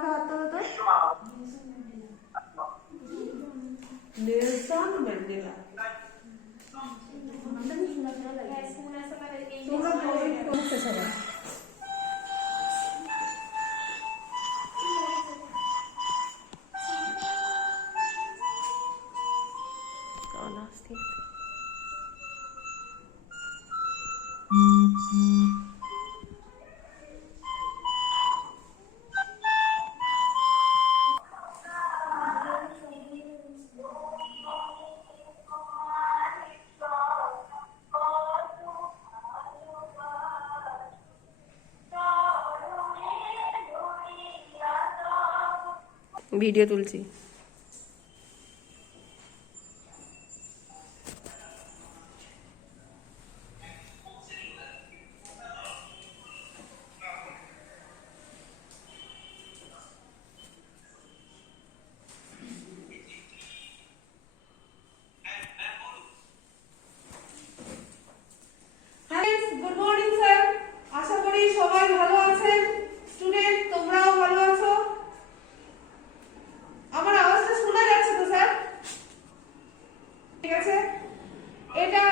মাথা হাত তোলো তো। Nelson Mandela. তোমরা করতে সবাই ভিডিও তুলছি। গুড মর্নিং স্যার, আশা করি সবাই ভালো আছেন। স্টুডেন্ট তোমরাও ভালো আছো? আমার আওয়াজটা শোনা যাচ্ছে তো স্যার? ঠিক আছে। এটা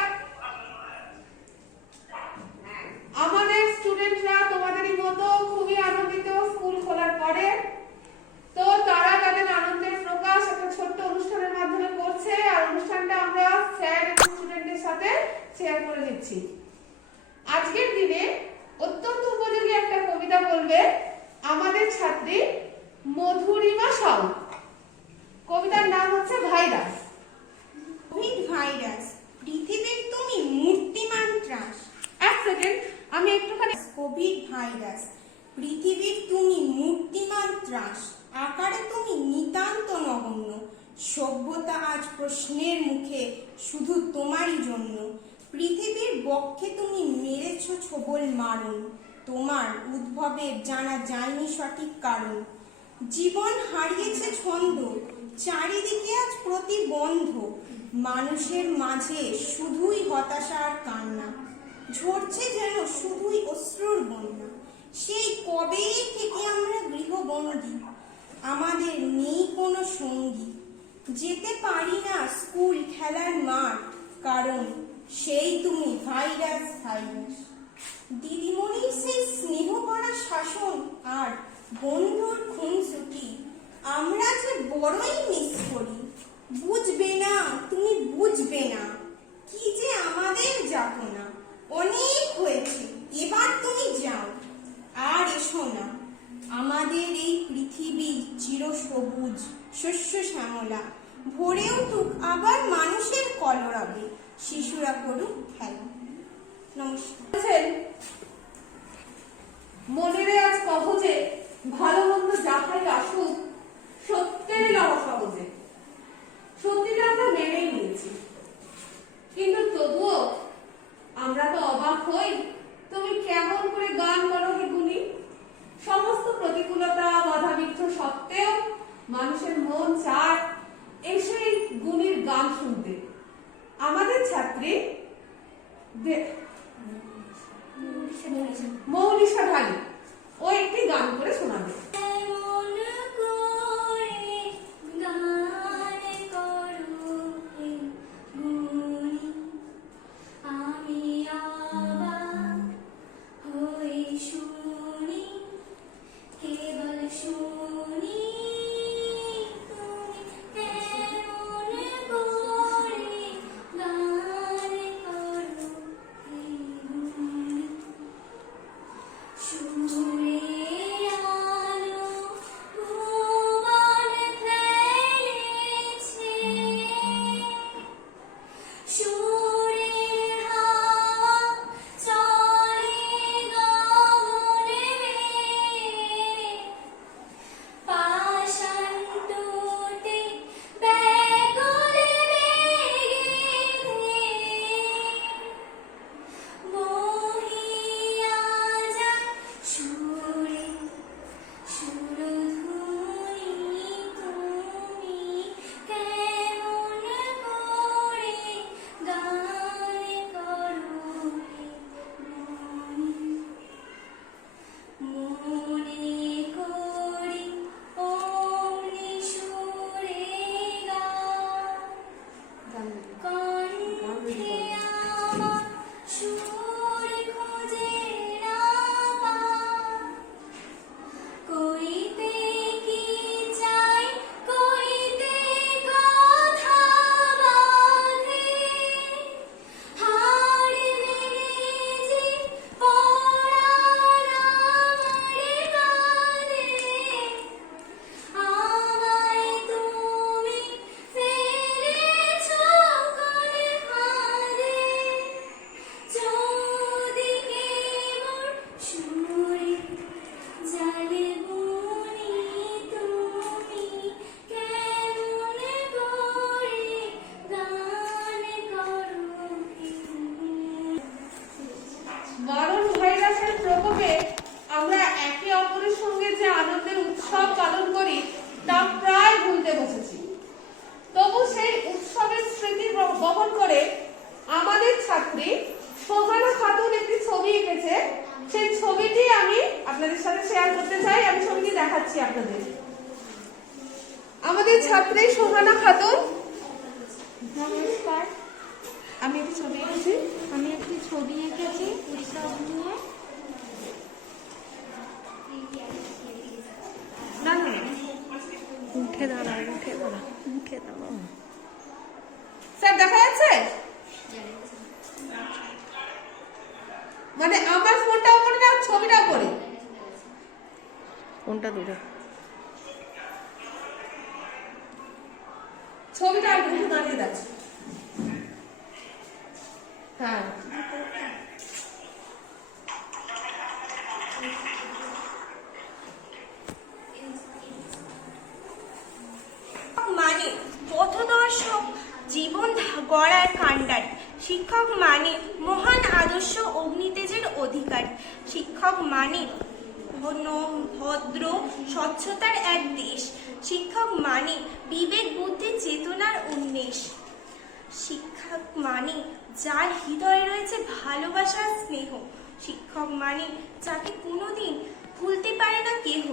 আমাদের স্টুডেন্টরা তোমাদেরই মতো খুবই আনন্দিত স্কুল খোলার পরে। তো তারা তাদের আনন্দের প্রকাশ একটা ছোট্ট অনুষ্ঠানের মাধ্যমে করছে, আর অনুষ্ঠানটা আমরা স্যার এবং স্টুডেন্টদের সাথে শেয়ার করে দিচ্ছি। আজকের দিনে অত্যন্ত উপযোগী একটা কবিতা বলবে আমাদের ছাত্রী মধুরিমা সাউ। কবিতার নাম হচ্ছে ভাইরাস। কোভিড ভাইরাস, পৃথিবীর তুমি মূর্তিমান ত্রাস। এক সেকেন্ড, আমি একটুখানি। কোভিড ভাইরাস, পৃথিবীর তুমি মূর্তিমান ত্রাস, আকারে তুমি নিতান্ত নগণ্য। সভ্যতা আজ প্রশ্নের মুখে, শুধু তোমারই জন্য। পৃথিবীর বক্ষে তুমি মেরেছ ছোবল মারণ, তোমার উদ্ভবের জানা যায়নি সঠিক কারণ। জীবন হারিয়েছে ছন্দ, চারিদিকে আজ প্রতিবন্ধ। মানুষের মাঝে শুধুই হতাশা আর কান্না, ঝরছে যেন শুধুই অশ্রুর বন্যা। সেই কবে থেকে আমরা গৃহবন্দী, আমাদের নেই কোনো সঙ্গী। যেতে পারি না স্কুল খেলার মাঠ, কারণ সেই তুমি ভাইরাস ভাইরাস। দিদিমণির সেই স্নেহ করা শাসন আর বন্ধুর খুনসুটি আমরা যে বড়ই মিস করি। বুঝবে না তুমি, বুঝবে না কি যে আমাদের যাতনা। অনেক হয়েছে, এবার তুমি যাও আর এসো না। আমাদের এই পৃথিবী চিরসবুজ শস্য শ্যামলা, ভরে উঠুক আবার মানুষের কলরবে, শিশুরা করুক খেলা। নমস্কার। মনেরে আজ কহজে ভালো মন্দ যাহাই আসুক, সত্যেরই লহ সহজে। সত্যিটা আমরা মেনেই নিয়েছি, কিন্তু তবুও আমরা তো অবাক হই তুমি কেমন করে গান করো হে গুণী। সমস্ত প্রতিকূলতা বাধা বিঘ্ন সত্ত্বেও মানুষের মন চায় এসে গুণীর গান শুনতে। আমাদের ছাত্রী মৌলিশা ঢালি ও একটি গান করে শোনাবে। আমাদের ছাত্রী সোহানা খাতুন। নমস্কার, আমি একটি ছবি এঁকেছি। আমি একটি ছবি এঁকেছি উৎসব নিয়ে। না না উঠে দাঁড়াও, উঠে দাঁড়াও, উঠে দাঁড়াও। স্যার দেখা যাচ্ছে? মানে আমার ফোনটা উপরে না, ছবিটা উপরে? কোনটা দূরে? ছবিটা আর উঠে দাঁড়িয়ে যাচ্ছে। হ্যাঁ, মানে পথদর্শক, জীবন গড়ার কাণ্ডারি। শিক্ষক মানে মহান আদর্শ অগ্নিতেজের অধিকারী। শিক্ষক মানে ভদ্র স্বচ্ছতার এক দেশ। শিক্ষক মানে বিবেক বুদ্ধি চেতনার উন্মেষ। শিক্ষক মানে যার হৃদয়ে রয়েছে ভালোবাসার স্নেহ। শিক্ষক মানে যাকে কোনোদিন ভুলতে পারে না কেহ।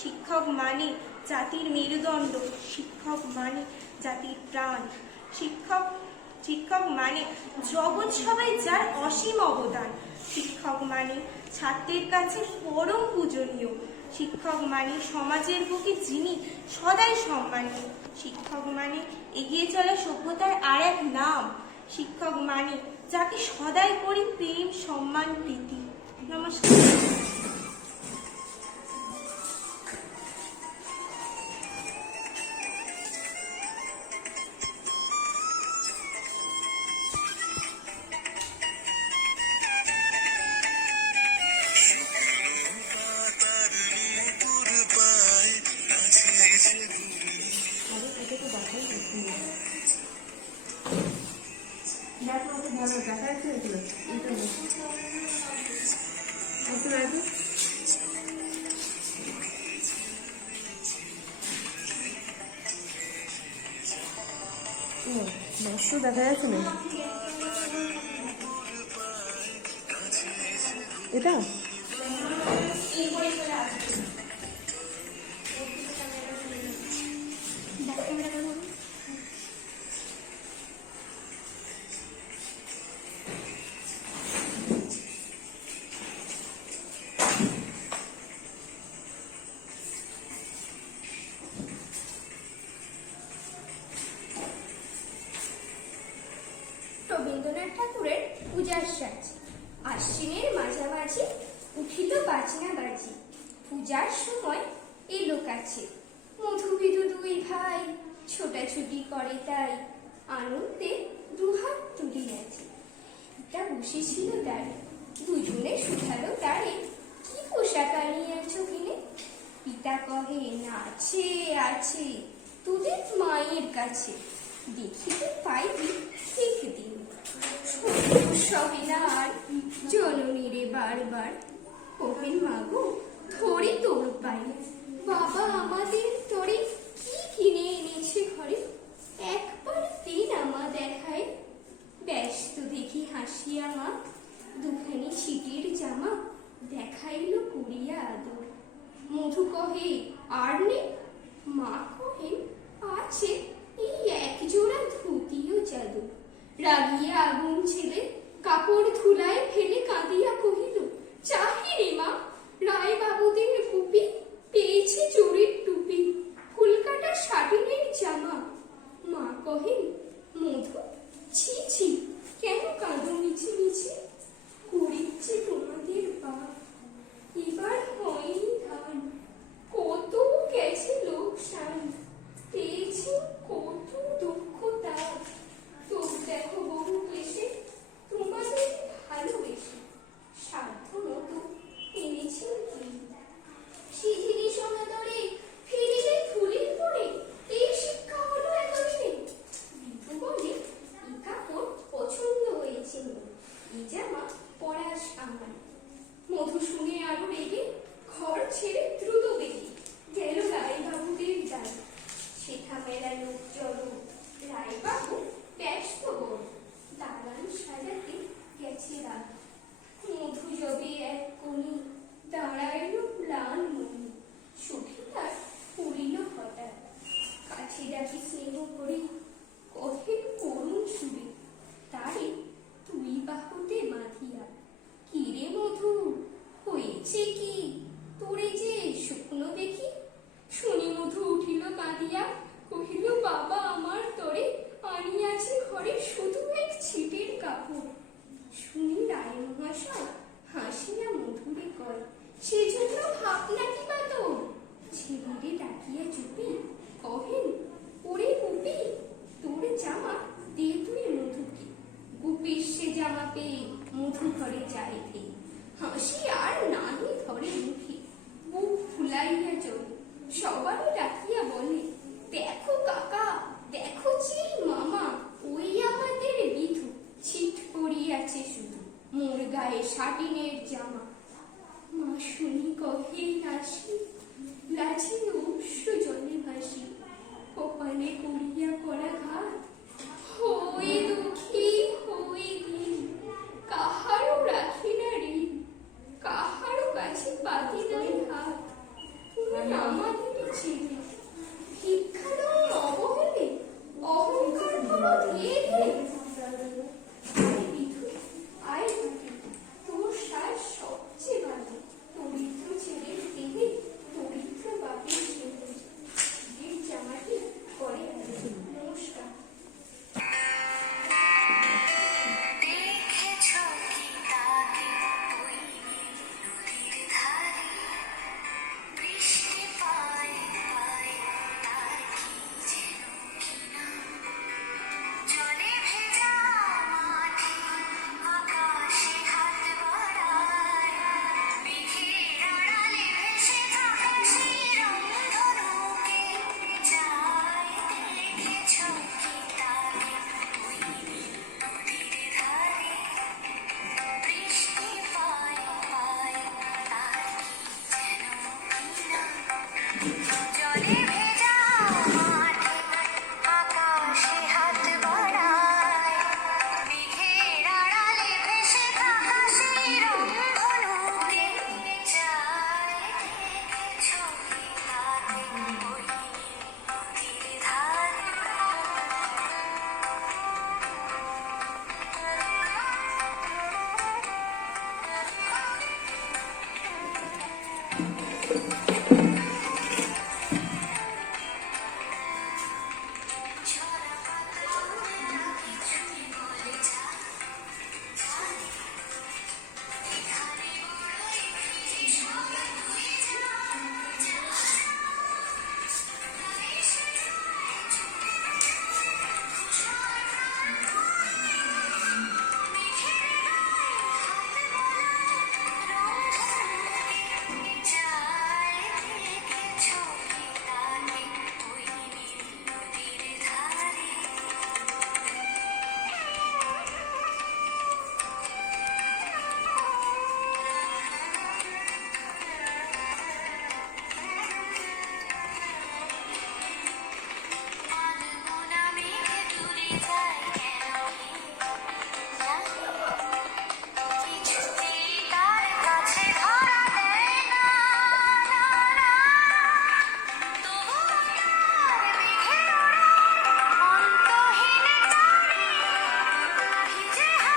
শিক্ষক মানে জাতির মেরুদণ্ড। শিক্ষক মানে জাতির প্রাণ। শিক্ষক শিক্ষক মানে জগৎ সবাই যার অসীম অবদান। শিক্ষক মানে ছাত্রের কাছে পরম পূজনীয়। শিক্ষক মানে সমাজের বুকে যিনি সদাই সম্মানীয়। শিক্ষক মানে এগিয়ে চলা সভ্যতার আর এক নাম। শিক্ষক মানে যাকে সদাই করি প্রেম সম্মান প্রীতি। নমস্কার। নষ্ট দেখা যাচ্ছে না এটা। রবীন্দ্রনাথ ঠাকুরের পূজার সাজ। আশ্বিনের মাঝামাঝি উঠিল বাজনা বাজি। পূজার সময় এলো কাছে, মধুবিধু দুই ভাই ছোটাছুটি করে তাই। আনন্দে দুহাত তুলি আছে। এটা বসেছিল দাঁড়ে, দুজনে শুধালো তারে, কি পোশাক আনিয়াছ কিনে? পিতা কহে, না আছে আছে তোদের মায়ের কাছে, দেখিতে পাইবি একদিন। সবে না আর জননীরে বারবার, কহেন মাগো ধরে তোর পাই। বাবা আমাদের তোরে কি কিনে এনেছে ঘরে? একবার দিন আমা দেখায়, ব্যস্ত দেখি হাসিয়া মা। দুখানি ছিটের জামা দেখাইল করিয়া আদর। মধু কহে, আর নেই? মা কহেন, আছে এই এক জোড়া ধুতি ও চাদর। রাগিয়া আগুন ছেলে কাপড় ধুলায় ফেলে কাঁদিয়া কহিল, চাহি রে মা, রায় বাবুদের কুপি পেয়েছি চোরের টুপি।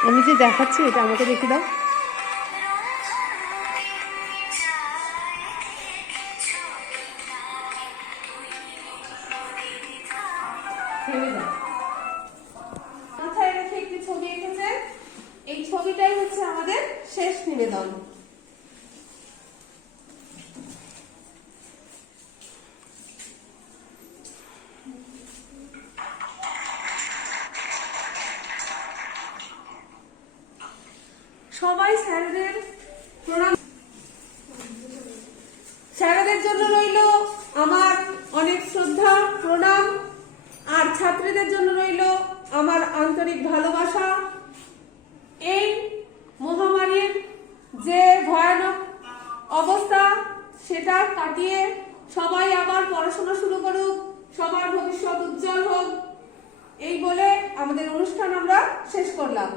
আমি যে দেখাচ্ছি এটা আমাকে দেখে দাও। থেমে যাও। মাথায় রেখে একটি ছবি এঁকেছে, এই ছবিটাই হচ্ছে আমাদের শেষ নিবেদন। সবাই স্যারদের প্রণাম। স্যারদের জন্য রইল আমার অনেক শ্রদ্ধা প্রণাম, আর ছাত্রীদের জন্য রইল আমার আন্তরিক ভালোবাসা। এই মহামারীর যে ভয়ানক অবস্থা সেটা কাটিয়ে সবাই আবার পড়াশোনা শুরু করুক, সবার ভবিষ্যৎ উজ্জ্বল হোক, এই বলে আমাদের অনুষ্ঠান আমরা শেষ করলাম।